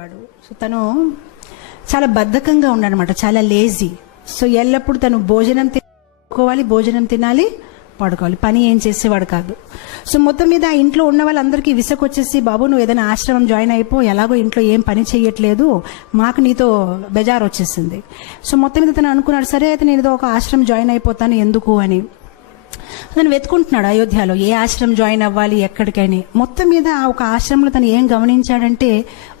ఉండేవాడు. సో తను చాలా బద్ధకంగా ఉన్నాడనమాట, చాలా లేజీ. సో ఎల్లప్పుడు తను భోజనం తినాలి, పడుకోవాలి, పని ఏం చేసేవాడు కాదు. సో మొత్తం మీద ఆ ఇంట్లో ఉన్న వాళ్ళందరికీ విసుకొచ్చేసి, బాబు నువ్వు ఏదైనా ఆశ్రమం జాయిన్ అయిపో, ఎలాగో ఇంట్లో ఏం పని చేయట్లేదు, మాకు నీతో బెజార్ వచ్చేసింది. సో మొత్తం మీద తను అనుకున్నాడు, సరే అయితే నేను ఏదో ఒక ఆశ్రమం జాయిన్ అయిపోతాను ఎందుకు అని. తను వెతుకుంటున్నాడు అయోధ్యలో ఏ ఆశ్రమం జాయిన్ అవ్వాలి ఎక్కడికైనా. మొత్తం మీద ఒక ఆశ్రమంలో తను ఏం గమనించాడంటే,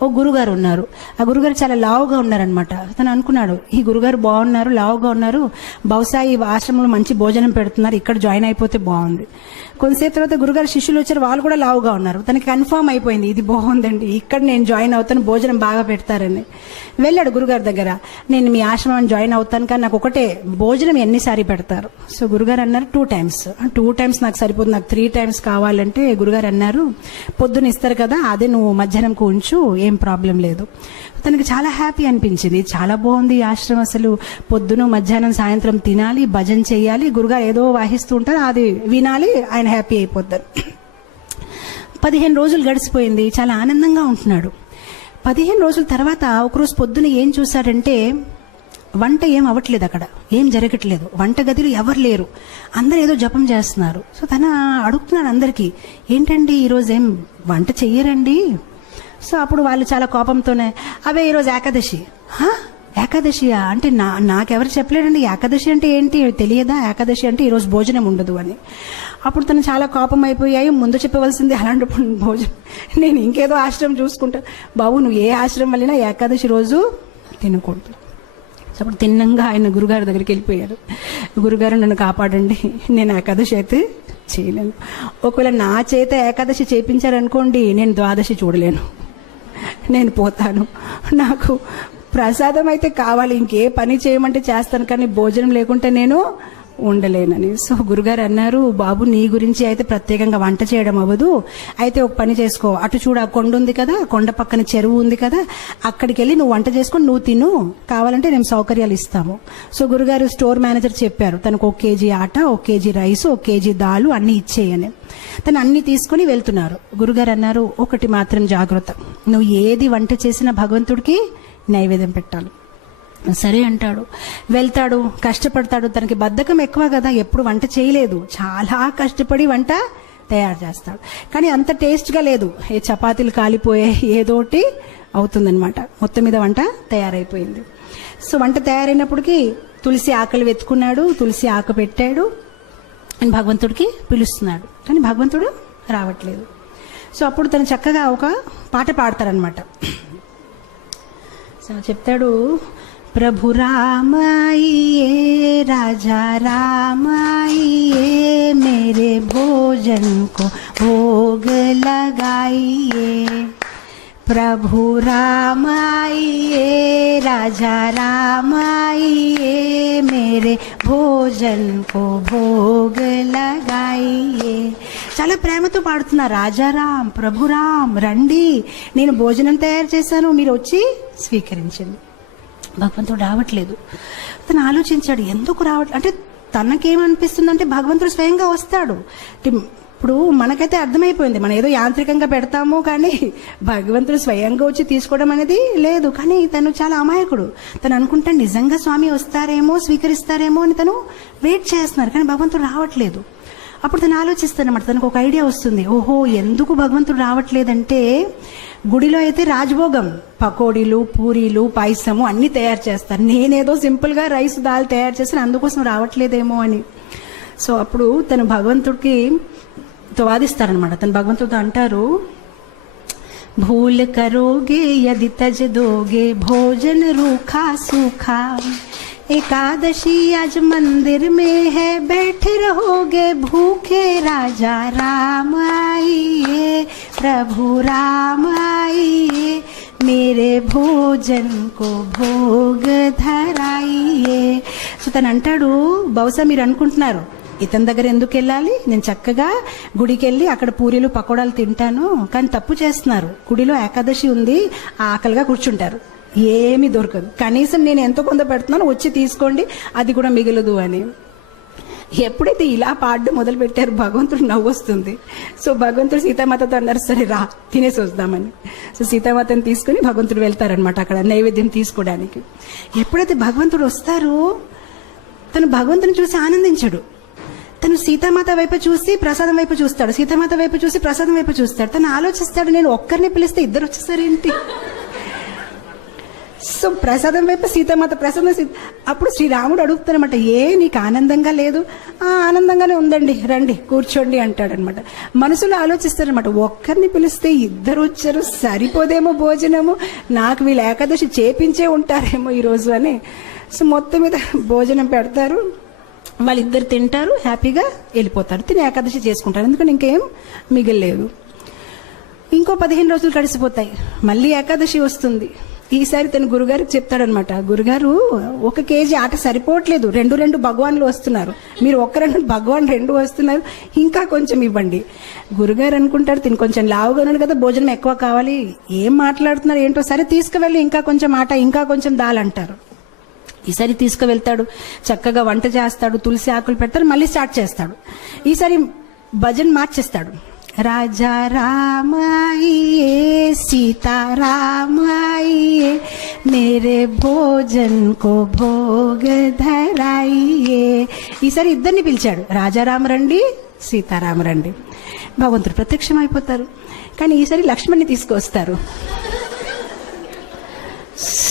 ఓ గురుగారు ఉన్నారు. ఆ గురుగారు చాలా లావుగా ఉన్నారనమాట. తను అనుకున్నాడు, ఈ గురుగారు బాగున్నారు, లావుగా ఉన్నారు, బహుశా ఈ ఆశ్రమంలో మంచి భోజనం పెడుతున్నారు, ఇక్కడ జాయిన్ అయిపోతే బాగుంది. కొంతసేపు తర్వాత గురుగారు శిష్యులు వచ్చారు, వాళ్ళు కూడా లావుగా ఉన్నారు. తనకి కన్ఫర్మ్ అయిపోయింది, ఇది బాగుందండి, ఇక్కడ నేను జాయిన్ అవుతాను, భోజనం బాగా పెడతారని. వెళ్ళాడు గురుగారి దగ్గర, నేను మీ ఆశ్రమం జాయిన్ అవుతాను, కానీ నాకు ఒకటే, భోజనం ఎన్నిసారి పెడతారు? సో గురుగారు అన్నారు 2 times. 2 times నాకు సరిపోతుంది, నాకు 3 times కావాలంటే గురుగారు అన్నారు, పొద్దున ఇస్తారు కదా, అదే నువ్వు మధ్యాహ్నంకు ఉంచు, ఏం ప్రాబ్లం లేదు. తనకి చాలా హ్యాపీ అనిపించింది, చాలా బాగుంది ఈ ఆశ్రమం, అసలు పొద్దున మధ్యాహ్నం సాయంత్రం తినాలి, భజన చేయాలి, గురుగారు ఏదో వాహిస్తూ ఉంటారు, అది వినాలి, ఆయన హ్యాపీ అయిపోతారు. 15 రోజులు గడిచిపోయింది, చాలా ఆనందంగా ఉంటున్నాడు. 15 రోజుల తర్వాత ఒకరోజు పొద్దున ఏం చూశాడంటే, వంట ఏం అవ్వట్లేదు, అక్కడ ఏం జరగట్లేదు, వంట గదిలో ఎవరు లేరు, అందరూ ఏదో జపం చేస్తున్నారు. సో తన అడుగుతున్నాడు అందరికీ, ఏంటండి ఈరోజు ఏం వంట చెయ్యరండి? సో అప్పుడు వాళ్ళు చాలా కోపంతోనే, అవే ఈరోజు ఏకాదశి. ఏకాదశియా అంటే నాకెవరు చెప్పలేడండి, ఏకాదశి అంటే ఏంటి తెలియదా, ఏకాదశి అంటే ఈరోజు భోజనం ఉండదు అని. అప్పుడు తను చాలా కోపం అయిపోయాయి, ముందు చెప్పవలసింది అలాంటప్పుడు భోజనం, నేను ఇంకేదో ఆశ్రమం చూసుకుంటా. బాబు నువ్వు ఏ ఆశ్రమం వెళ్ళినా ఏకాదశి రోజు తినకూడదు. అప్పుడు తిన్నంగా ఆయన గురుగారి దగ్గరికి వెళ్ళిపోయారు, గురుగారు నన్ను కాపాడండి, నేను ఏకాదశి అయితే చేయలేను, ఒకవేళ నా చేత ఏకాదశి చేయించారనుకోండి, నేను ద్వాదశి చూడలేను, నేను పోతాను, నాకు ప్రసాదం అయితే కావాలి, ఇంకే పని చేయమంటే చేస్తాను, కానీ భోజనం లేకుంటే నేను ఉండలేనని. సో గురుగారు అన్నారు, బాబు నీ గురించి అయితే ప్రత్యేకంగా వంట చేయడం అవ్వదు, అయితే ఒక పని చేసుకో, అటు చూడు ఆ కొండ ఉంది కదా, కొండ పక్కన చెరువు ఉంది కదా, అక్కడికి వెళ్ళి నువ్వు వంట చేసుకొని నువ్వు తిను, కావాలంటే మేము సౌకర్యాలు ఇస్తాము. సో గురుగారు స్టోర్ మేనేజర్ చెప్పారు, తనకు 1 kg ఆట, 1 kg రైస్, 1 kg దాలు అన్ని ఇచ్చేయని. తను అన్ని తీసుకుని వెళ్తున్నారు. గురుగారు అన్నారు, ఒకటి మాత్రం జాగ్రత్త, నువ్వు ఏది వంట చేసినా భగవంతుడికి నైవేద్యం పెట్టాలి. సరే అంటాడు, వెళ్తాడు, కష్టపడతాడు. తనకి బద్ధకం ఎక్కువ కదా, ఎప్పుడు వంట చేయలేదు, చాలా కష్టపడి వంట తయారు చేస్తాడు, కానీ అంత టేస్ట్గా లేదు, ఏ చపాతీలు కాలిపోయే ఏదోటి అవుతుందనమాట. మొత్తం మీద వంట తయారైపోయింది. సో వంట తయారైనప్పటికీ తులసి ఆకలి వెతుకున్నాడు, తులసి ఆకు పెట్టాడు, అని భగవంతుడికి పిలుస్తున్నాడు, కానీ భగవంతుడు రావట్లేదు. సో అప్పుడు తను చక్కగా ఒక పాట పాడతారనమాట. సో చెప్తాడు, प्रभु राम आइए, राजा राम आइए, मेरे भोजन को भोग लगाइए, प्रभु राम आइए, राजा राम आइए, मेरे भोजन को भोग लगाइए. చాలా ప్రేమతో పాడుతున్నా, రాజారాం ప్రభురాం రండి, నేను భోజనం తయారు చేశాను, మీరు వచ్చి స్వీకరించండి. భగవంతుడు రావట్లేదు. తను ఆలోచించాడు, ఎందుకు రావట్లేదు అంటే, తనకేమనిపిస్తుందంటే భగవంతుడు స్వయంగా వస్తాడు. ఇప్పుడు మనకైతే అర్థమైపోయింది, మనం ఏదో యాంత్రికంగా పెడతాము, కానీ భగవంతుడు స్వయంగా వచ్చి తీసుకోవడం అనేది లేదు. కానీ తను చాలా అమాయకుడు, తను అనుకుంటాడు నిజంగా స్వామి వస్తారేమో, స్వీకరిస్తారేమో అని తను వెయిట్ చేస్తున్నారు, కానీ భగవంతుడు రావట్లేదు. అప్పుడు తను ఆలోచిస్తానమాట, తనకు ఒక ఐడియా వస్తుంది, ఓహో ఎందుకు భగవంతుడు రావట్లేదంటే, గుడిలో అయితే రాజభోగం, పకోడీలు, పూరీలు, పాయసము అన్ని తయారు చేస్తారు, నేనేదో సింపుల్గా రైస్ దాల్ తయారు చేస్తాను, అందుకోసం రావట్లేదేమో అని. సో అప్పుడు తను భగవంతుడికి వాదిస్తారనమాట. తను భగవంతుడితో అంటారు, భూల్ కరోగే యది తజ్ దోగే భోజన రూఖా సూఖా, एकादशी आज मंदिर में है, बैठे रहोगे भूखे, राजा राम आइए, प्रभु राम आइए, मेरे भोजन को भोग धराइए. సో తను అంటాడు, బహుశా మీరు అనుకుంటున్నారు ఇతని దగ్గర ఎందుకు వెళ్ళాలి, నేను చక్కగా గుడికి వెళ్ళి అక్కడ పూరీలు పకోడాలు తింటాను, కానీ తప్పు చేస్తున్నారు, గుడిలో ఏకాదశి ఉంది, ఆకలిగా కూర్చుంటారు, ఏమీ దొరకదు, కనీసం నేను ఎంతో కొంత పెడుతున్నాను, వచ్చి తీసుకోండి, అది కూడా మిగలదు అని. ఎప్పుడైతే ఇలా పాడడం మొదలు పెట్టారు భగవంతుడు నవ్వు వస్తుంది. సో భగవంతుడు సీతామాతతో అన్నారు, సరే రా తినేసి వద్దామని. సో సీతామాతని తీసుకుని భగవంతుడు వెళ్తారనమాట అక్కడ నైవేద్యం తీసుకోవడానికి. ఎప్పుడైతే భగవంతుడు వస్తారో తను భగవంతుని చూసి ఆనందించడు. తను సీతామాత వైపు చూసి ప్రసాదం వైపు చూస్తాడు, సీతామాత వైపు చూసి ప్రసాదం వైపు చూస్తాడు. తను ఆలోచిస్తాడు, నేను ఒక్కరిని పిలిస్తే ఇద్దరు వచ్చేసారేంటి. సో ప్రసాదం వైపు సీతామాత, ప్రసాదం అప్పుడు శ్రీరాముడు అడుగుతారనమాట, ఏ నీకు ఆనందంగా లేదు? ఆనందంగానే ఉందండి, రండి కూర్చోండి అంటాడనమాట. మనసులో ఆలోచిస్తారనమాట, ఒక్కరిని పిలిస్తే ఇద్దరు వచ్చారు, సరిపోదేమో భోజనము, నాకు వీళ్ళు ఏకాదశి చేపించే ఉంటారేమో ఈరోజు అని. సో మొత్తం మీద భోజనం పెడతారు, వాళ్ళిద్దరు తింటారు, హ్యాపీగా వెళ్ళిపోతారు, తిని ఏకాదశి చేసుకుంటారు. ఎందుకంటే ఇంకేం మిగిలేదు. ఇంకో 15 రోజులు గడిచిపోతాయి, మళ్ళీ ఏకాదశి వస్తుంది. ఈసారి తను గురుగారికి చెప్తాడనమాట, గురుగారు 1 కేజీ ఆట సరిపోవట్లేదు, 2 భగవాన్లు వస్తున్నారు, మీరు 1 భగవాన్ 2 వస్తున్నారు, ఇంకా కొంచెం ఇవ్వండి. గురుగారు అనుకుంటారు, తిని కొంచెం లావుగా ఉన్నాడు కదా, భోజనం ఎక్కువ కావాలి, ఏం మాట్లాడుతున్నారు ఏంటో, సరే తీసుకువెళ్ళి ఇంకా కొంచెం ఆట, ఇంకా కొంచెం దాల్ అంటారు. ఈసారి తీసుకువెళ్తాడు, చక్కగా వంట చేస్తాడు, తులసి ఆకులు పెడతాడు, మళ్ళీ స్టార్ట్ చేస్తాడు. ఈసారి భజన్ మార్చేస్తాడు, రాజా రామాయియే సీతారామాయియే మేరే భోజన్ కో భోగ ధరాయియే. ఈసారి ఇద్దరిని పిలిచాడు, రాజారామ రండి, సీతారామ రండి. భగవంతుడు ప్రత్యక్షం అయిపోతారు. కానీ ఈసారి లక్ష్మణ్ని తీసుకొస్తారు.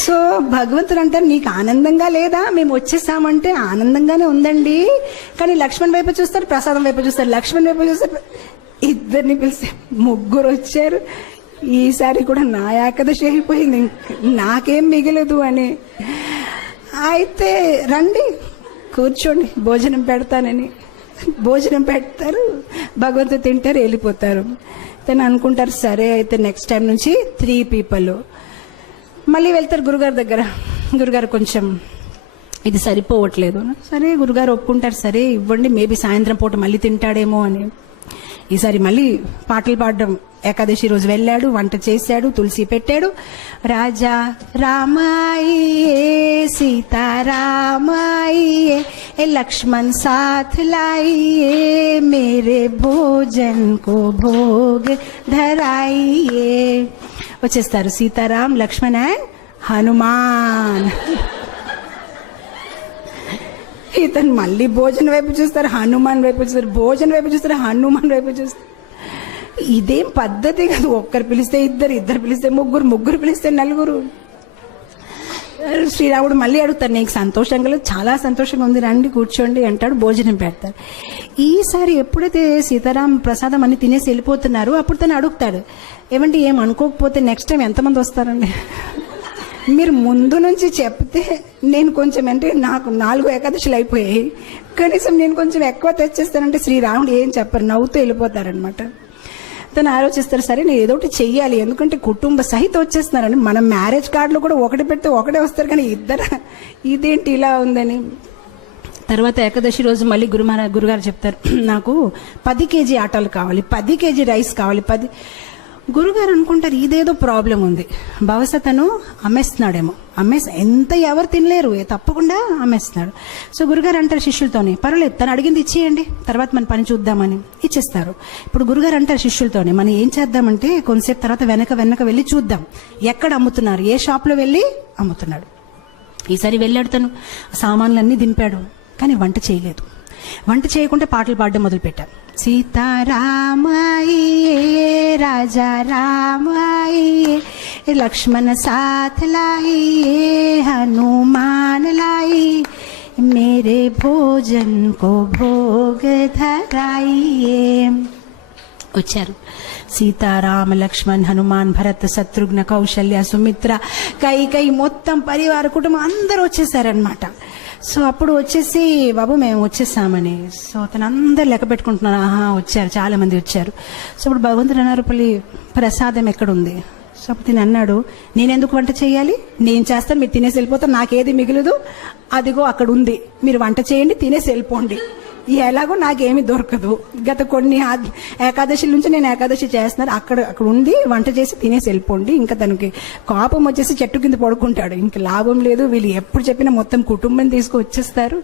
సో భగవంతుడు అంటారు, నీకు ఆనందంగా లేదా? మేము వచ్చేసామంటే ఆనందంగానే ఉందండి, కానీ లక్ష్మణ్ వైపు చూస్తారు, ప్రసాదం వైపు చూస్తారు, లక్ష్మణ్ వైపు చూస్తారు. ఇద్దరిని పిలిస్తే 3 వచ్చారు. ఈసారి కూడా నా ఏకాదశి అయిపోయింది, నాకేం మిగలదు అని. అయితే రండి కూర్చోండి భోజనం పెడతానని భోజనం పెడతారు, భగవంతుడు తింటారు, వెళ్ళిపోతారు. తను అనుకుంటారు, సరే అయితే నెక్స్ట్ టైం నుంచి 3 పీపుల్. మళ్ళీ వెళ్తారు గురుగారి దగ్గర, గురుగారు కొంచెం ఇది సరిపోవట్లేదు. సరే గురుగారు ఒప్పుకుంటారు, సరే ఇవ్వండి, మేబీ సాయంత్రం పూట మళ్ళీ తింటాడేమో అని. ఈసారి మళ్ళీ పాటలు పాడడం, ఏకాదశి రోజు వెళ్ళాడు, వంట చేశాడు, తులసి పెట్టాడు. రాజా రామాయియే సీతారామాయియే లక్ష్మణ్ సాథ్ లాయియే మేరే భోజన్ కో భోగ్ ధరాయియే. వచ్చేస్తారు సీతారాం, లక్ష్మణ్ అండ్ హనుమాన్. ఇతను మళ్ళీ భోజనం వైపు చూస్తారు, హనుమాన్ వైపు చూస్తారు, భోజనం వైపు చూస్తారు, హనుమాన్ వైపు చూస్తారు. ఇదేం పద్ధతి కాదు, ఒక్కరు పిలిస్తే ఇద్దరు, ఇద్దరు పిలిస్తే ముగ్గురు, ముగ్గురు పిలిస్తే 4. శ్రీరాముడు మళ్ళీ అడుగుతారు, నీకు సంతోషంగా లేదు? చాలా సంతోషంగా ఉంది, రండి కూర్చోండి అంటాడు, భోజనం పెడతారు. ఈసారి ఎప్పుడైతే సీతారాం ప్రసాదం అన్ని తినేసి వెళ్ళిపోతున్నారు, అప్పుడు తను అడుగుతాడు, ఏమంటే ఏం అనుకోకపోతే నెక్స్ట్ టైం ఎంతమంది వస్తారండి? మీరు ముందు నుంచి చెప్తే నేను కొంచెం, అంటే నాకు 4 ఏకాదశులు అయిపోయాయి, కనీసం నేను కొంచెం ఎక్కువ తెచ్చేస్తానంటే శ్రీరాముడు ఏం చెప్పరు, నవ్వుతూ వెళ్ళిపోతారనమాట. తను ఆలోచిస్తారు, సరే నేను ఏదో ఒకటి చెయ్యాలి, ఎందుకంటే కుటుంబ సహిత వచ్చేస్తున్నారని. మనం మ్యారేజ్ కార్డులో కూడా 1 పెడితే 1 వస్తారు, కానీ ఇద్దరు, ఇదేంటి ఇలా ఉందని. తర్వాత ఏకాదశి రోజు మళ్ళీ గురుగారు చెప్తారు, నాకు 10 కేజీ ఆటలు కావాలి, 10 కేజీ రైస్ కావాలి. గురుగారు అనుకుంటారు, ఇదేదో ప్రాబ్లం ఉంది, బహుశా తను అమ్మేస్తున్నాడేమో, ఎంత ఎవరు తినలేరు, తప్పకుండా అమ్మేస్తున్నాడు. సో గురుగారు అంటారు శిష్యులతోనే, పర్వాలేదు తను అడిగింది ఇచ్చేయండి, తర్వాత మన పని చూద్దామని ఇచ్చేస్తారు. ఇప్పుడు గురుగారు అంటారు శిష్యులతోనే, మనం ఏం చేద్దామంటే కొంతసేపు తర్వాత వెనక వెళ్ళి చూద్దాం, ఎక్కడ అమ్ముతున్నారు, ఏ షాప్లో వెళ్ళి అమ్ముతున్నాడు. ఈసారి వెళ్ళాడు, తను సామాన్లన్నీ దింపాడు, కానీ వంట చేయలేదు. వంట చేయకుండా పాటలు పాడడం మొదలుపెట్టారు. సీతారామాయియే రాజా రామాయియే లక్ష్మణ సాథ్ లాయియే హనుమాన్ లాయి మేరే భోజన్ కో భోగ ధరాయియే. వచ్చారు సీతారామ లక్ష్మణ్ హనుమాన్ భరత్ శత్రుఘ్న కౌశల్య సుమిత్ర కైకేయి మొత్తం పరివార కుటుంబం అందరూ వచ్చేసారనమాట. సో అప్పుడు వచ్చేసి, బాబు మేము వచ్చేసామని. సో తను అందరు లెక్క పెట్టుకుంటున్నారు, వచ్చారు, చాలా మంది వచ్చారు. సో ఇప్పుడు భగవంతుడు అన్నారు, ప్రసాదం ఎక్కడుంది? సో అప్పుడు తిని అన్నాడు, నేనెందుకు వంట చేయాలి, నేను చేస్తాను, మీరు తినేసి వెళ్ళిపోతారు, నాకేది మిగలదు, అదిగో అక్కడ ఉంది, మీరు వంట చేయండి, తినేసి వెళ్ళిపోండి. ఎలాగో నాకేమీ దొరకదు, గత కొన్ని ఏకాదశి నుంచి నేను ఏకాదశి చేస్తున్నాను, అక్కడ ఉంది, వంట చేసి తినేసి వెళ్ళిపోండి. ఇంకా తనకి కోపం వచ్చేసి చెట్టు కింద పడుకుంటాడు, ఇంకా లాభం లేదు, వీళ్ళు ఎప్పుడు చెప్పినా మొత్తం కుటుంబం తీసుకు వచ్చేస్తారు.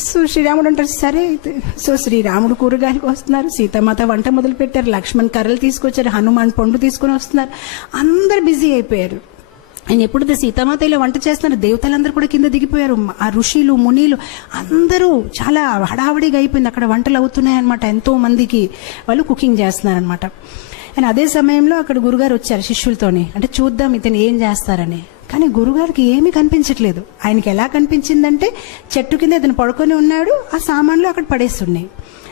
సో శ్రీరాముడు అంటారు సరే అయితే. సో శ్రీరాముడు కూరగాయలకు వస్తున్నారు, సీతామాత వంట మొదలు పెట్టారు, లక్ష్మణ్ కర్రలు తీసుకొచ్చారు, హనుమాన్ పండు తీసుకుని వస్తున్నారు, అందరు బిజీ అయిపోయారు. ఆయన ఎప్పుడైతే సీతామాత ఇలా వంట చేస్తున్నారు, దేవతలందరూ కూడా కింద దిగిపోయారు, ఆ ఋషులు మునీలు అందరూ చాలా హడావడిగా అయిపోయింది. అక్కడ వంటలు అవుతున్నాయన్నమాట, ఎంతో మందికి వాళ్ళు కుకింగ్ చేస్తున్నారనమాట. అండ్ అదే సమయంలో అక్కడ గురుగారు వచ్చారు శిష్యులతోని, అంటే చూద్దాం ఇతను ఏం చేస్తారని. కానీ గురుగారికి ఏమీ కనిపించట్లేదు. ఆయనకి ఎలా కనిపించిందంటే చెట్టు కింద ఇతను పడుకొని ఉన్నాడు, ఆ సామాన్లు అక్కడ పడేస్తున్నాయి.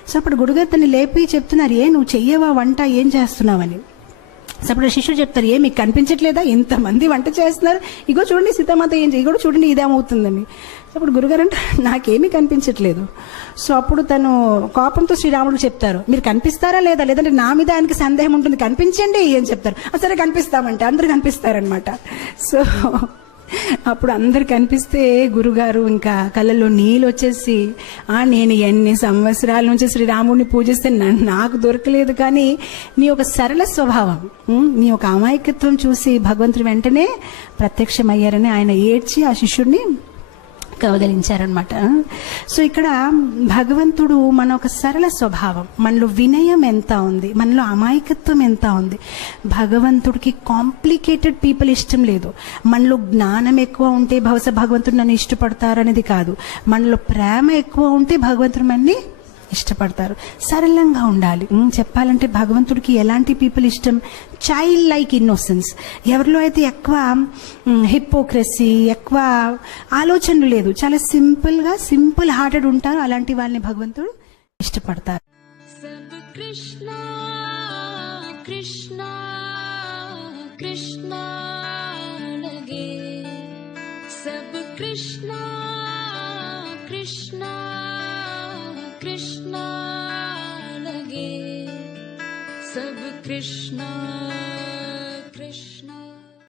సో అప్పుడు గురుగారు తను లేపి చెప్తున్నారు, నువ్వు చెయ్యవా వంట, ఏం చేస్తున్నావని. సో అప్పుడు శిష్యుడు చెప్తారు, మీకు కనిపించట్లేదా, ఇంతమంది వంట చేస్తున్నారు, ఇగో చూడండి సీతామాత ఏం ఇగో చూడండి ఇదేమవుతుందని. అప్పుడు గురుగారు అంటే నాకేమీ కనిపించట్లేదు. సో అప్పుడు తను కోపంతో శ్రీరాముడికి చెప్తారు, మీరు కనిపిస్తారా లేదా, లేదంటే నా మీద ఆయనకి సందేహం ఉంటుంది, కనిపించండి అని చెప్తారు. సరే కనిపిస్తామంటే అందరు కనిపిస్తారనమాట. సో అప్పుడు అందరు కనిపిస్తే గురుగారు ఇంకా కళ్ళల్లో నీళ్ళు వచ్చేసి, నేను ఎన్ని సంవత్సరాల నుంచి శ్రీరాముడిని పూజిస్తే నాకు దొరకలేదు, కానీ నీ ఒక సరళ స్వభావం, నీ ఒక అమాయకత్వం చూసి భగవంతుడు వెంటనే ప్రత్యక్షమయ్యారని ఆయన ఏడ్చి ఆ శిష్యుడిని కవదలించారనమాట. సో ఇక్కడ భగవంతుడు మన ఒక సరళ స్వభావం, మనలో వినయం ఎంత ఉంది, మనలో అమాయకత్వం ఎంత ఉంది. భగవంతుడికి కాంప్లికేటెడ్ పీపుల్ ఇష్టం లేదు. మనలో జ్ఞానం ఎక్కువ ఉంటే బహుశా భగవంతుడు నన్ను ఇష్టపడతారనేది కాదు, మనలో ప్రేమ ఎక్కువ ఉంటే భగవంతుడు మనని ఇష్టపడతారు. సరళంగా ఉండాలి. చెప్పాలంటే భగవంతుడికి ఎలాంటి పీపుల్ ఇష్టం, చైల్డ్ లైక్ ఇన్నోసెన్స్. ఎవరిలో అయితే ఎక్కువ హిపోక్రసీ, ఎక్కువ ఆలోచనలు లేదు, చాలా సింపుల్గా సింపుల్ హార్టెడ్ ఉంటారు, అలాంటి వాళ్ళని భగవంతుడు ఇష్టపడతారు. కృష్ణ కృష్ణ కృష్ణ లగే సబ్ కృష్ణ కృష్ణ कृष्णा लगे सब कृष्णा